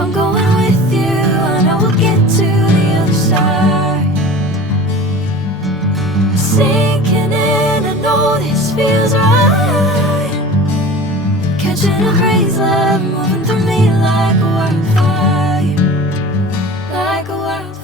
I'm going with you, I know we'll get to the other side. Sinking in, I know this feels right. Catching a crazy love, moving through me like a wildfire, like a wildfire.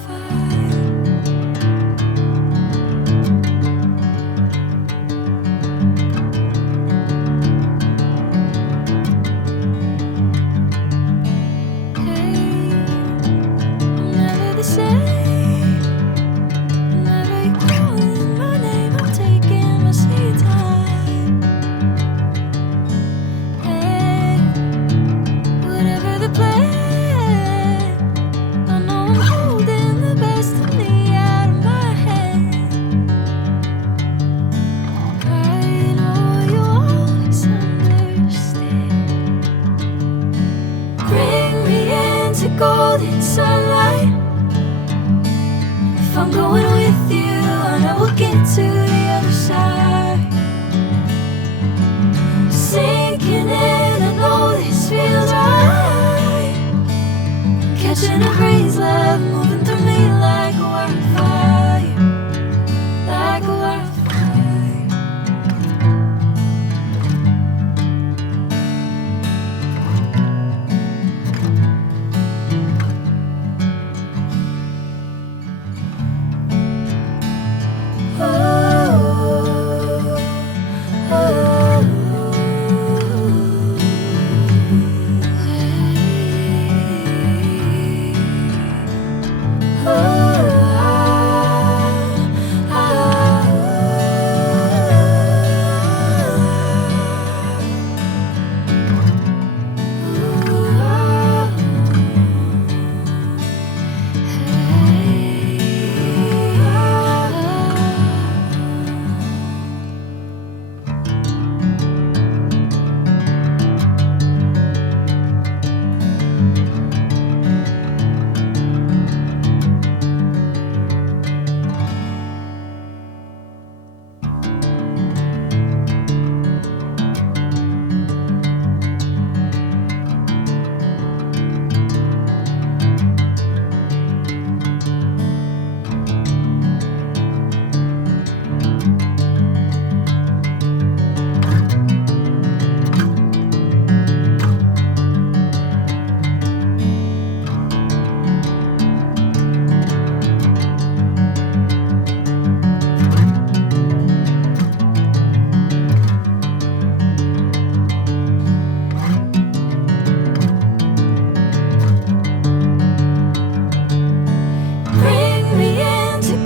Golden sunlight. If I'm going with you, I know we'll get to the other side. Sinking in, I know this feels right. Catching a crazy love, moving through me like a wildfire, like a wildfire.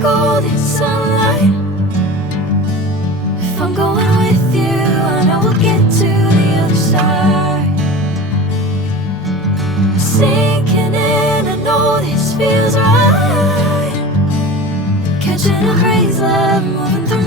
Golden sunlight. If I'm going with you, I know we'll get to the other side. Sinking in, I know this feels right. Catching a crazy love, moving through